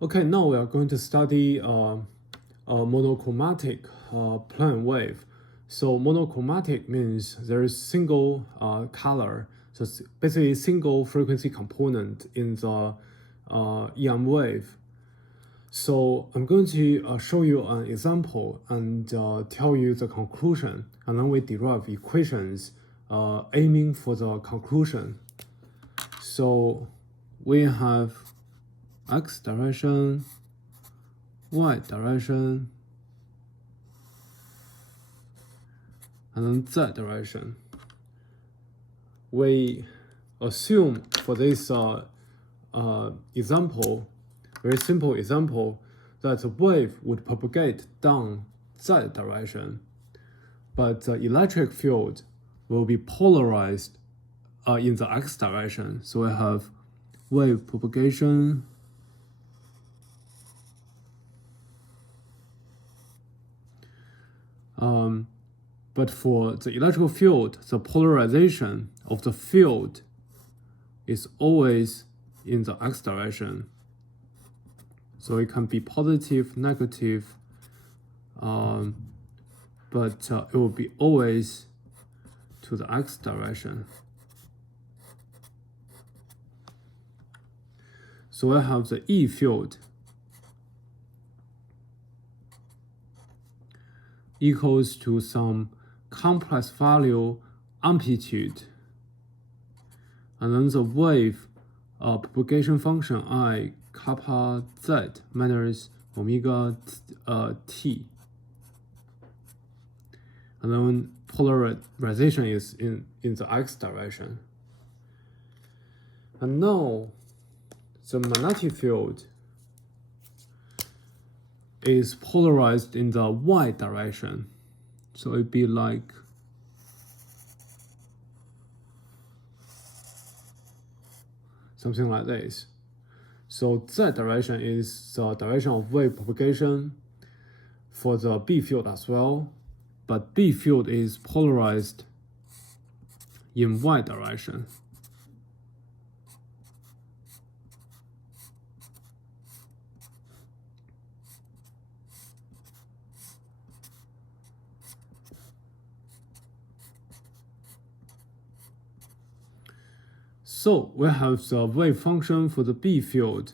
Okay, now we are going to study a monochromatic plane wave. So monochromatic means there is single color, so it's basically single frequency component in the EM wave. So I'm going to show you an example and tell you the conclusion, and then we derive equations aiming for the conclusion. So we have x direction, y direction, and then z direction. We assume for this example, very simple example, that the wave would propagate down z direction, but the electric field will be polarized in the x direction. So we have wave propagation but for the electrical field, the polarization of the field is always in the x direction. So it can be positive, negative, but it will be always to the x direction. So I have the E field equals to some complex value amplitude, and then the wave propagation function I kappa z minus omega t, and then polarization is in the x direction. And now the magnetic field is polarized in the y direction. So it'd be like something like this. So z direction is the direction of wave propagation for the B field as well, but B field is polarized in y direction. So we have the wave function for the B field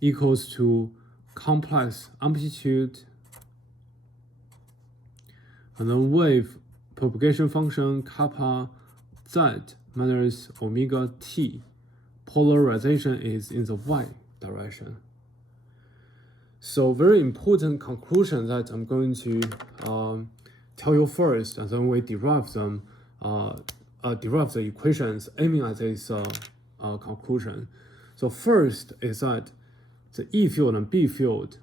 equals to complex amplitude, and then wave propagation function kappa z minus omega t. Polarization is in the y direction. So very important conclusion that I'm going to tell you first, and then we derive them. Derive the equations aiming at this conclusion. So first is that the E field and B field,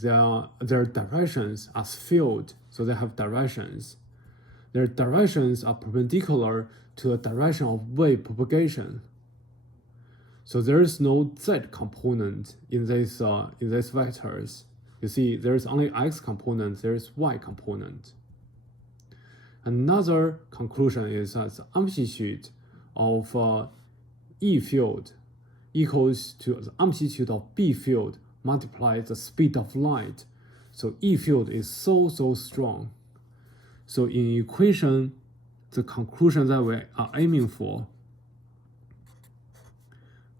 their directions as field, so they have directions. Their directions are perpendicular to the direction of wave propagation. So there is no z component in these vectors. You see, there is only x component, there is y component. Another conclusion is that the amplitude of E field equals to the amplitude of B field multiplied the speed of light. So E field is so strong. So in equation, the conclusion that we are aiming for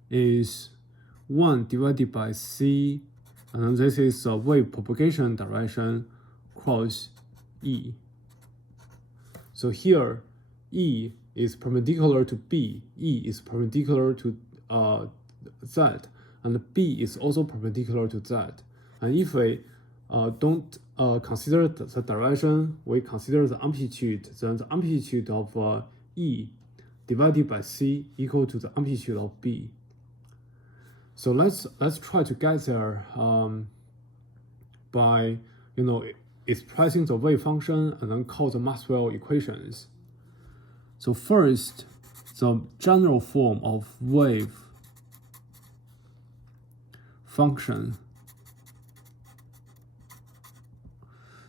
is 1 divided by c, and this is the wave propagation direction cross E. So here, E is perpendicular to B, E is perpendicular to Z, and B is also perpendicular to Z. And if we don't consider the direction, we consider the amplitude, then the amplitude of E divided by C equal to the amplitude of B. So let's try to get there by expressing the wave function and then call the Maxwell equations. So first, the general form of wave function.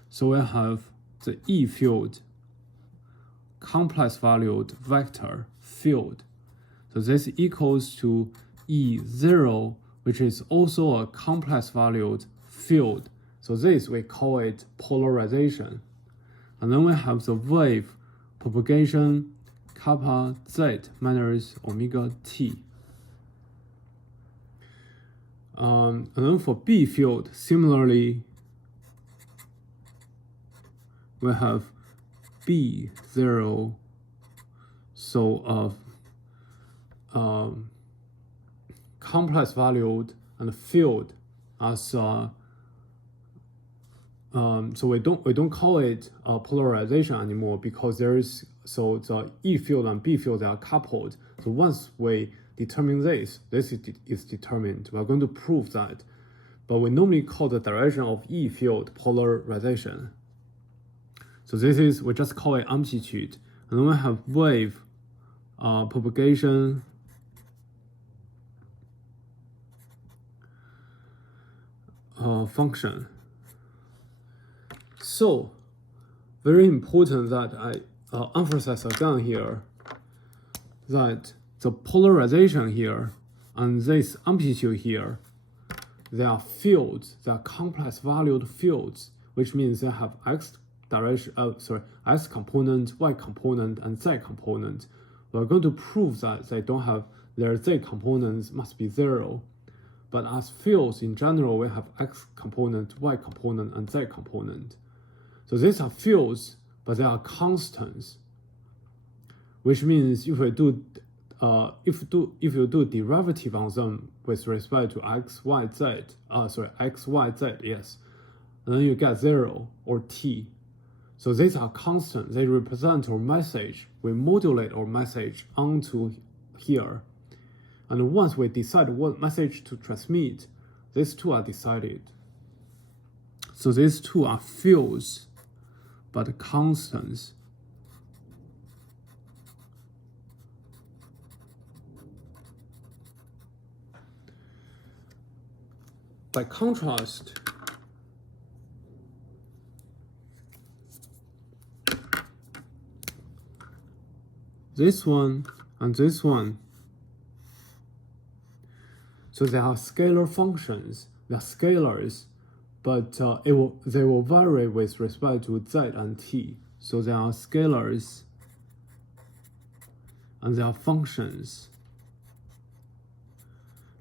So we have the E field, complex valued vector field. So this equals to E0, which is also a complex valued field. So this we call it polarization. And then we have the wave propagation kappa z minus omega t. And then for B field, similarly, we have B0, so complex valued and field as so we don't call it polarization anymore, because there is the E field and B field, they are coupled. So once we determine this is determined. We are going to prove that, but we normally call the direction of E field polarization. So this is, we just call it amplitude. And then we have wave propagation function. So very important that I emphasize again here that the polarization here and this amplitude here, they are fields, they are complex valued fields, which means they have x component, y component, and z component. We are going to prove that they don't have, their z components must be 0. But as fields in general, we have x component, y component, and z component. So these are fields, but they are constants, which means if we do if you do derivative on them with respect to x, y, z, yes, and then you get 0 or t. So these are constant. They represent our message. We modulate our message onto here. And once we decide what message to transmit, these two are decided. So these two are fields, but constants. By contrast, this one and this one, so they are scalar functions. They are scalars, but they will vary with respect to z and t. So they are scalars and they are functions.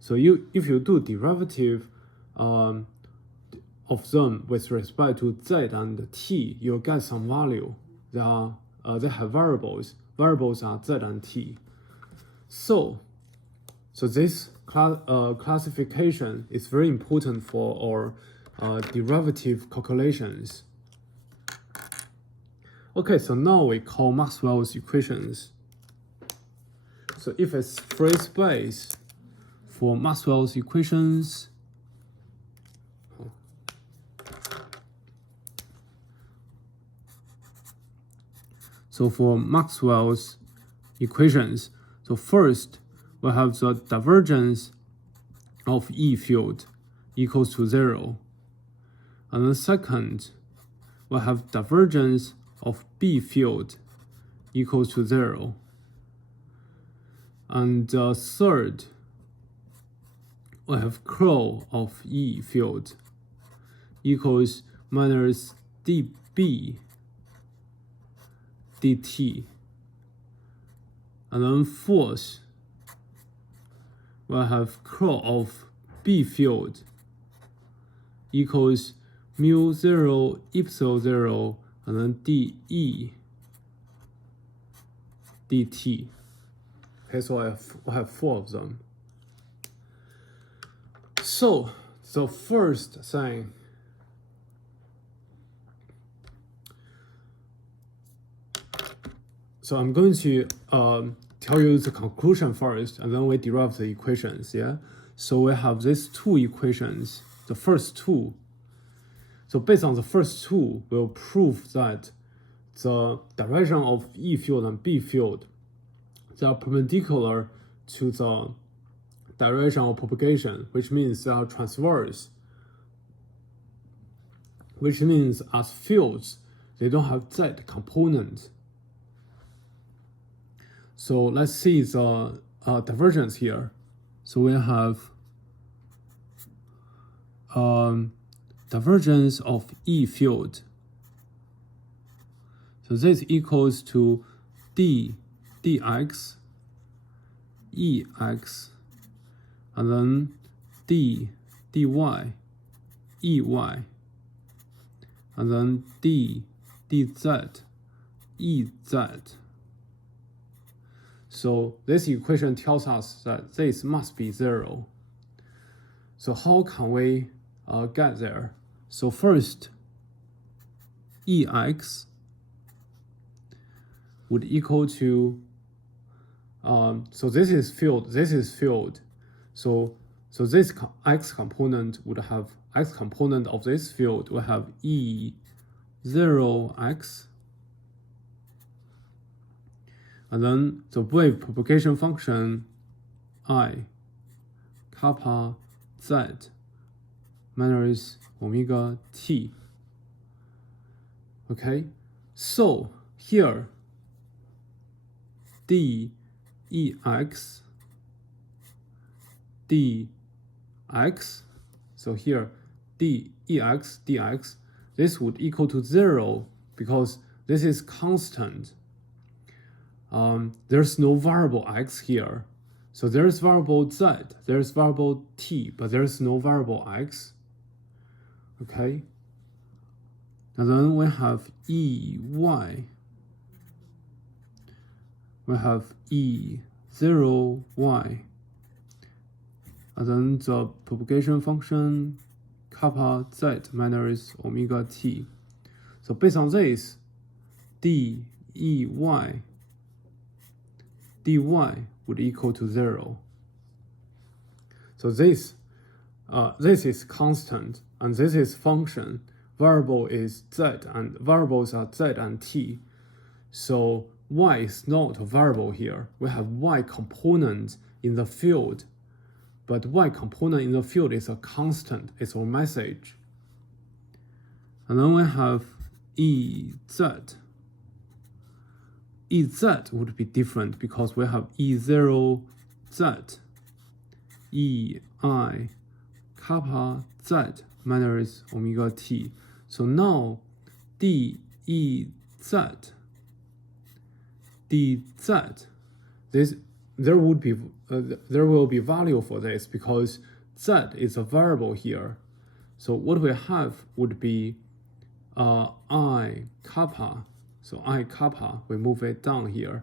So if you do derivative of them with respect to z and t, you'll get some value. They have variables. Variables are z and t. So this classification is very important for our derivative calculations. Okay, so now we call Maxwell's equations. So if it's free space for Maxwell's equations, so for Maxwell's equations, so first we have the divergence of E field equals to 0. And then second, we have divergence of B field equals to 0. And third, we have curl of E field equals minus dB dt. And then fourth, we have curl of B field equals mu 0 epsilon 0 and then dE dt. Okay, so I have 4 of them. So the first thing, so I'm going to tell you the conclusion first, and then we derive the equations. Yeah. So we have these two equations, the first two. So based on the first two, we'll prove that the direction of E field and B field, they are perpendicular to the direction of propagation, which means they are transverse. Which means as fields, they don't have z component. So let's see the divergence here. So we have divergence of E field. So this equals to dx Ex, and then dy Ey, and then dz Ez. So this equation tells us that this must be 0. So how can we get there? So first, Ex would equal to, so this is field, this is field. So this x component would have, x component of this field will have E0x, and then the wave propagation function I kappa z minus omega t. Okay, so here dx dx, so here dx, this would equal to 0 because this is constant. There's no variable x here. So there's variable z, there's variable t, but there's no variable x. Okay. And then we have Ey. We have E0y. And then the propagation function kappa z minus omega t. So based on this, dy would equal to 0. So this is constant, and this is function. Variable is z, and variables are z and t. So y is not a variable here. We have y component in the field, but y component in the field is a constant. It's our message. And then we have Ez. Ez would be different because we have E0z, Ei kappa z minus omega t. So now dez, this there will be value for this because z is a variable here. So what we have would be I kappa. So I kappa, we move it down here,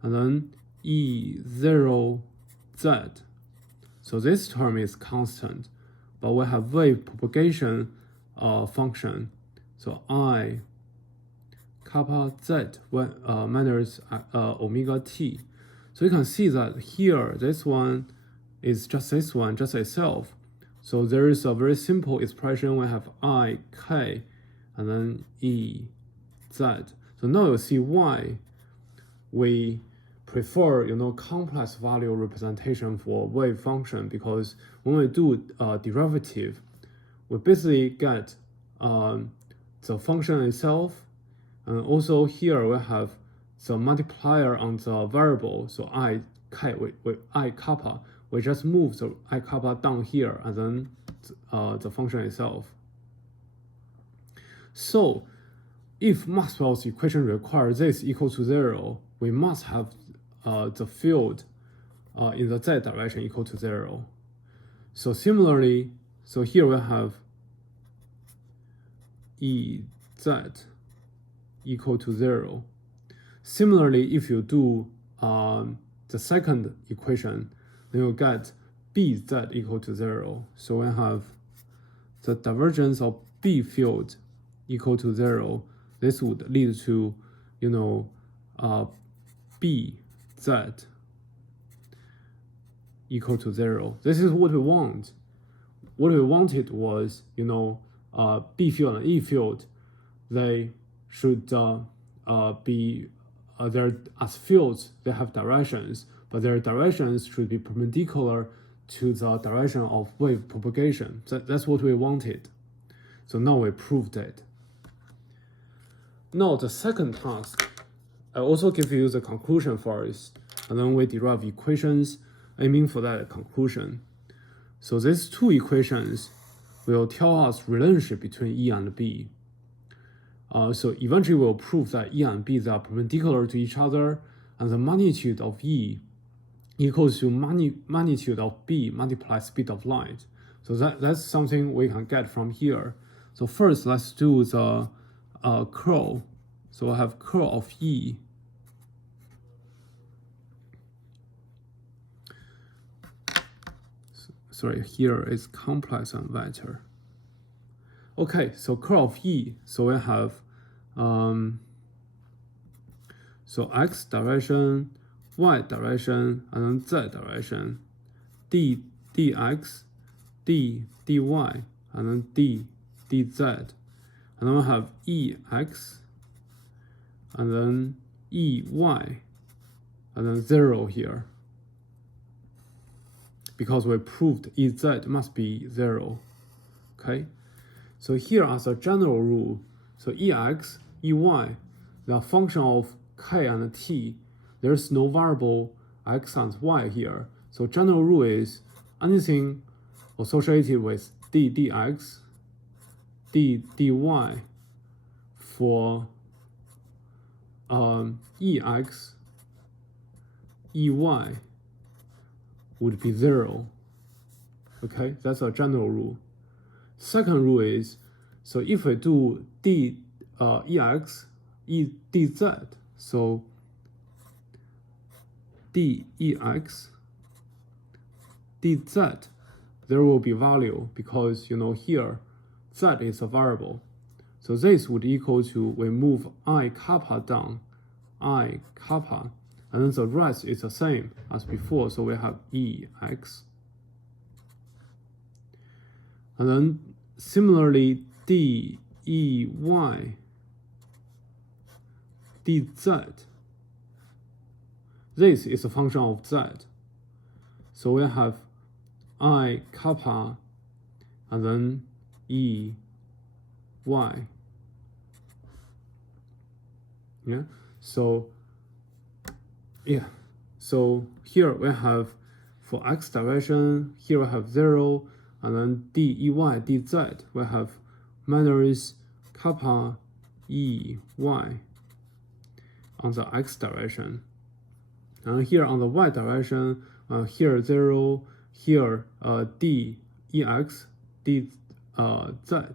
and then E0z. So this term is constant, but we have wave propagation function. So I kappa z minus omega t. So you can see that here, this one is just this one, just itself. So there is a very simple expression. We have I, k, and then E, z. So now you see why we prefer, complex value representation for wave function, because when we do derivative, we basically get the function itself, and also here we have the multiplier on the variable. So I k, I kappa, we just move the I kappa down here, and then the function itself. So if Maxwell's equation requires this equal to 0, we must have the field in the z direction equal to 0. So similarly, so here we have Ez equal to 0. Similarly, if you do the second equation, then you get Bz equal to 0. So we have the divergence of B field equal to 0. This would lead to, Bz equal to 0. This is what we want. What we wanted was, B field and E field, they should be, they're as fields, they have directions, but their directions should be perpendicular to the direction of wave propagation. That's what we wanted. So now we proved it. Now the second task, I also give you the conclusion first, and then we derive equations aiming for that conclusion. So these two equations will tell us relationship between E and B. So eventually we'll prove that E and B are perpendicular to each other, and the magnitude of E equals to magnitude of B multiplied speed of light. So that's something we can get from here. So first, let's do the curl. So I have curl of E. Sorry, here is complex and vector. Okay, so curl of E. So we have so x direction, y direction, and then z direction. dx, dy, and then dz. And then we have ex, and then ey, and then 0 here. Because we proved ez must be 0. Okay? So here as a general rule, so ex, ey, they are function of k and t. There's no variable x and y here. So general rule is anything associated with dx, dy for ex, ey would be 0. Okay, that's a general rule. Second rule is, so if we do ex, dz, so dex, dz, there will be value because here z is a variable. So this would equal to, we move I kappa down, I kappa, and then the rest is the same as before, so we have ex. And then similarly, dey, dz, this is a function of z. So we have I kappa, and then ey. Yeah, so here we have for x direction, here we have 0, and then dey, dz, we have minus kappa ey on the x direction. And here on the y direction, here 0, here dex, dz.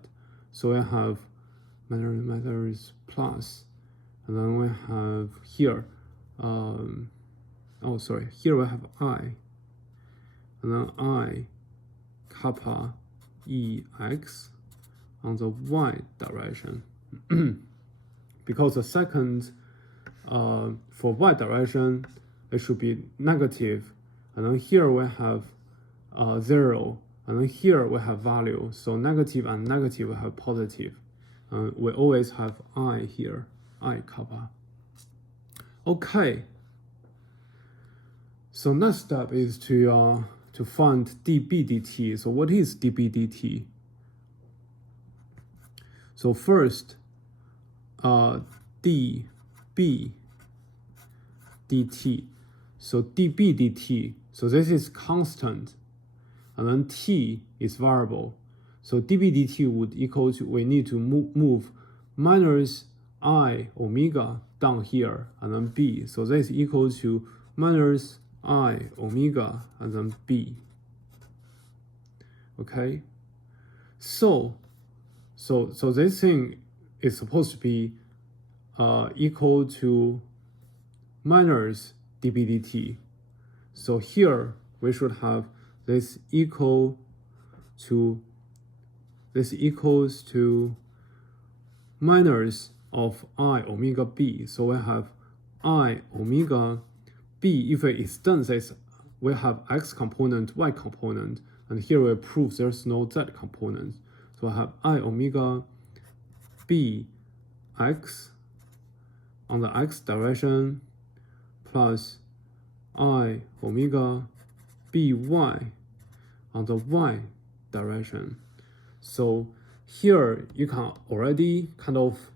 So we have minus plus, and then we have here, here we have I, and then I kappa ex on the y direction. Because the second, for y direction, it should be negative, and then here we have 0, and then here we have value, so negative and negative we have positive. We always have I here, I kappa. Okay. So next step is to find dB dt. So what is dB dt? So first, dB dt. So dB dt. So this is constant, and then t is variable. So dB dt would equal to, we need to move minus I omega down here, and then b. So this equals to minus I omega and then b. Okay, so this thing is supposed to be equal to minus dB dt. So here we should have this equals to minus of I omega b. So we have I omega b. If we extend this, we have x component, y component, and here we prove there's no z component. So I have I omega b x on the x direction plus I omega by on the y direction. So here you can already kind of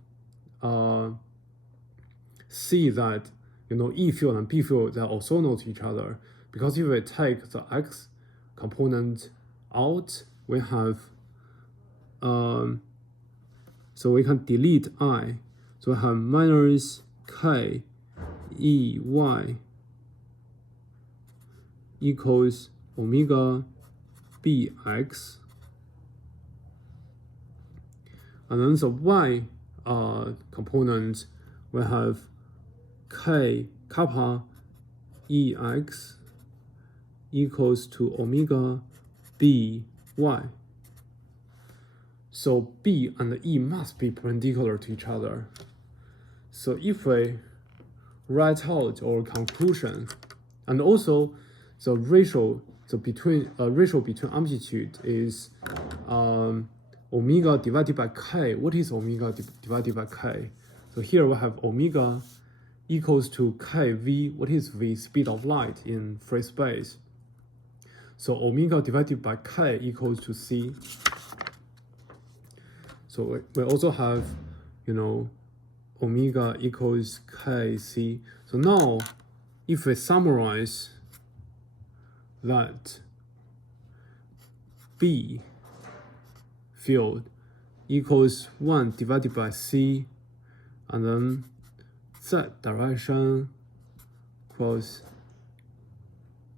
see that E field and B field, they're orthogonal to each other. because if we take the x component out, we have so we can delete I, so we have minus k e y equals omega bx, and then the y component we have k kappa ex equals to omega by. So b and e must be perpendicular to each other. So if we write out our conclusion, and also the ratio between amplitude is omega divided by k. What is omega divided by k? So here we have omega equals to kv. What is v? Speed of light in free space. So omega divided by k equals to c. So we also have, omega equals kc. So now, if we summarize that B field equals 1 divided by c, and then z direction equals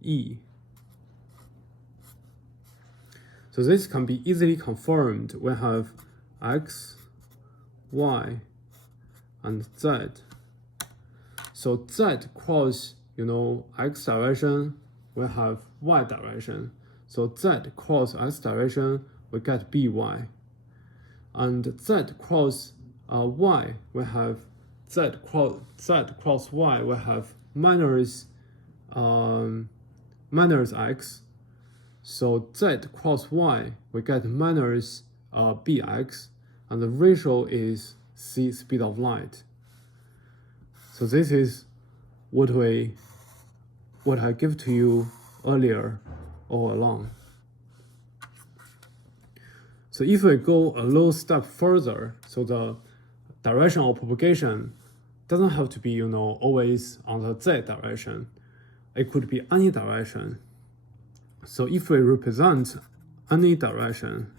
E. So this can be easily confirmed. We have x, y, and z. So z cross, x direction, we have y direction. So z cross x direction, we get by. And z cross y, we have z cross y, we have minus x. So z cross y, we get minus bx, and the ratio is c, speed of light. So this is what I give to you earlier all along. So if we go a little step further, so the direction of propagation doesn't have to be, always on the z direction. It could be any direction. So if we represent any direction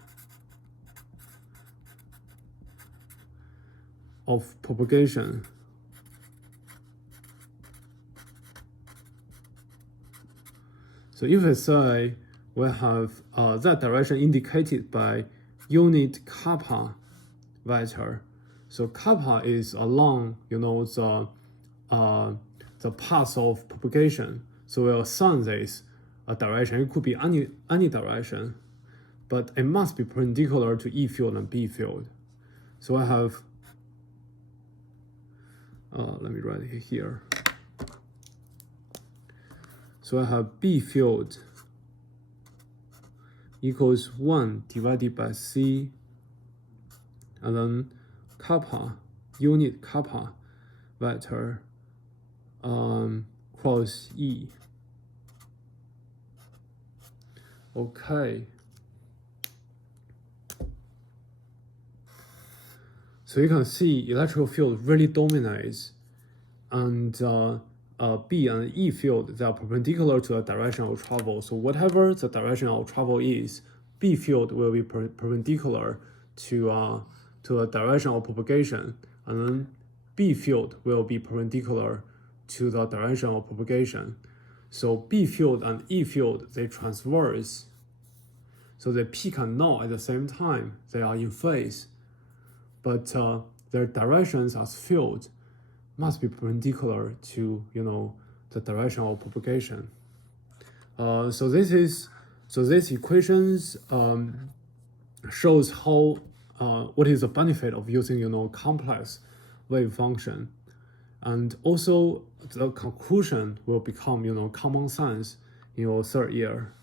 of propagation, so if we say we have that direction indicated by unit kappa vector, so kappa is along, the path of propagation. So we'll assign this a direction. It could be any direction, but it must be perpendicular to E field and B field. So I have, let me write it here. So I have B field equals 1 divided by C, and then kappa, unit kappa vector cross E. Okay. So you can see electrical field really dominates, and B and E field, they are perpendicular to the direction of travel. So whatever the direction of travel is, B field will be perpendicular to the direction of propagation, and then B field will be perpendicular to the direction of propagation. So B field and E field, they transverse. So they peak and null at the same time. They are in phase, but their directions as field must be perpendicular to the direction of propagation. So these equations shows how what is the benefit of using complex wave function, and also the conclusion will become common sense in your third year.